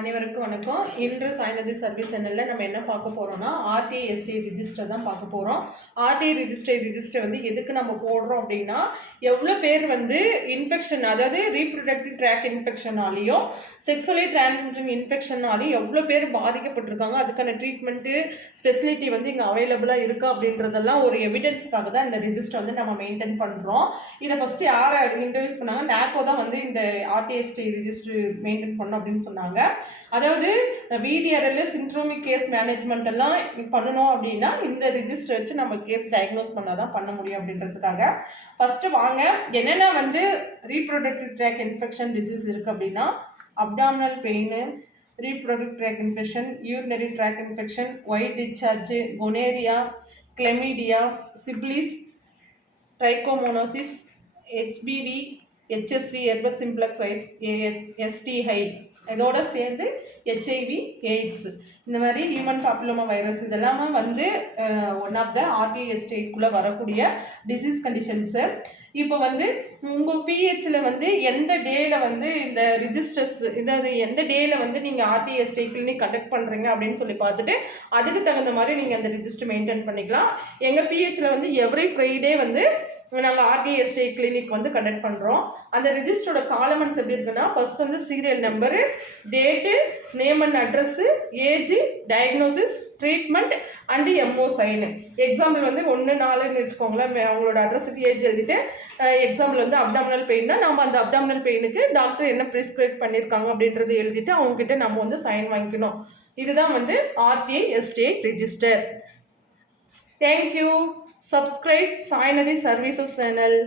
அனைவருக்கும் வணக்கம். இன்று சாய்நதி சர்வீஸ் சேனலில் நம்ம என்ன பார்க்க போகிறோம்னா ஆர்டிஐ எஸ்டிஐ ரிஜிஸ்டர் தான் பார்க்க போகிறோம். ஆர்டிஐ ரிஜிஸ்டர் வந்து எதுக்கு நம்ம போடுறோம் அப்படின்னா, எவ்வளோ பேர் வந்து இன்ஃபெக்ஷன், அதாவது ரீப்ரொடக்டிவ் ட்ராக் இன்ஃபெக்ஷனாலேயும் செக்ஸுவலி டிரான்ஸ்மிஷன் இன்ஃபெக்ஷனாலேயும் எவ்வளோ பேர் பாதிக்கப்பட்டிருக்காங்க, அதுக்கான ட்ரீட்மெண்ட்டு ஸ்பெசிலிட்டி வந்து இங்கே அவைலபிளாக இருக்கா அப்படின்றதெல்லாம் ஒரு எவிடன்ஸ்க்காக தான் இந்த ரிஜிஸ்டர் வந்து நம்ம மெயின்டைன் பண்ணுறோம். இதை ஃபஸ்ட்டு யாரை இன்ட்ரடியூஸ் பண்ணாங்க, நாக்கோ தான் வந்து இந்த ஆர்டிஎஸ்டி ரிஜிஸ்டர் மெயின்டைன் பண்ணணும் அப்படின்னு சொன்னாங்க. அதாவது விடிஆர்எல் சிண்ட்ரோமிக் கேஸ் மேனேஜ்மெண்ட் எல்லாம் பண்ணணும் அப்படின்னா இந்த ரிஜிஸ்டர் வச்சு நம்ம கேஸ் டயக்னோஸ் பண்ணாதான் பண்ண முடியும் அப்படின்றதுக்காக ஃபஸ்ட்டு வாங்க என்னென்ன வந்து ரீப்ரொடக்டிவ் ட்ராக் இன்ஃபெக்ஷன் டிசீஸ் இருக்குது அப்படின்னா, abdominal pain, reproductive tract infection, urinary tract infection, white discharge, gonorrhoea, chlamydia, syphilis, trichomoniasis, HPV, HST, herpes simplex virus, STI, இதோட சேர்ந்து ஹெச்ஐவி, எய்ட்ஸ், இந்த மாதிரி ஹியூமன் பாப்புலோமா வைரஸ் இதெல்லாமே வந்து ஒன் ஆஃப் த ஆர்டிஎஸ்டிக்குள்ளே வரக்கூடிய disease conditions. இப்போ வந்து உங்கள் பிஹெச்சில் வந்து எந்த டேயில் வந்து இந்த ரிஜிஸ்டர்ஸ், இதாவது எந்த டேயில் வந்து நீங்கள் ஆர்டிஎஸ்டி கிளினிக் கண்டக்ட் பண்ணுறீங்க அப்படின்னு சொல்லி பார்த்துட்டு அதுக்கு தகுந்த மாதிரி நீங்கள் அந்த ரிஜிஸ்டர் மெயின்டைன் பண்ணிக்கலாம். எங்கள் பிஹெச்சில் வந்து எவ்ரி ஃப்ரைடே வந்து நாங்கள் ஆர்டிஎஸ்டி கிளினிக் வந்து கண்டக்ட் பண்ணுறோம். அந்த ரிஜிஸ்டரோட காலமெண்ட்ஸ் எப்படி இருக்குன்னா, ஃபர்ஸ்ட் வந்து serial number, date, name and address, age, diagnosis, treatment and MO sign. Example வந்து 1-4ன்னு வச்சுக்கோங்களேன். அவங்களோட அட்ரஸுக்கு ஏஜ் எழுதிட்டு, எக்ஸாம்பிள் வந்து அப்டாமினல் பெயின்னா நம்ம அந்த அப்டாமினல் பெயினுக்கு டாக்டர் என்ன ப்ரிஸ்கிரைப் பண்ணியிருக்காங்க அப்படின்றது எழுதிட்டு அவங்ககிட்ட நம்ம வந்து சைன் வாங்கிக்கணும். இதுதான் வந்து RTI STI register. Thank you. Subscribe Sainathi services channel.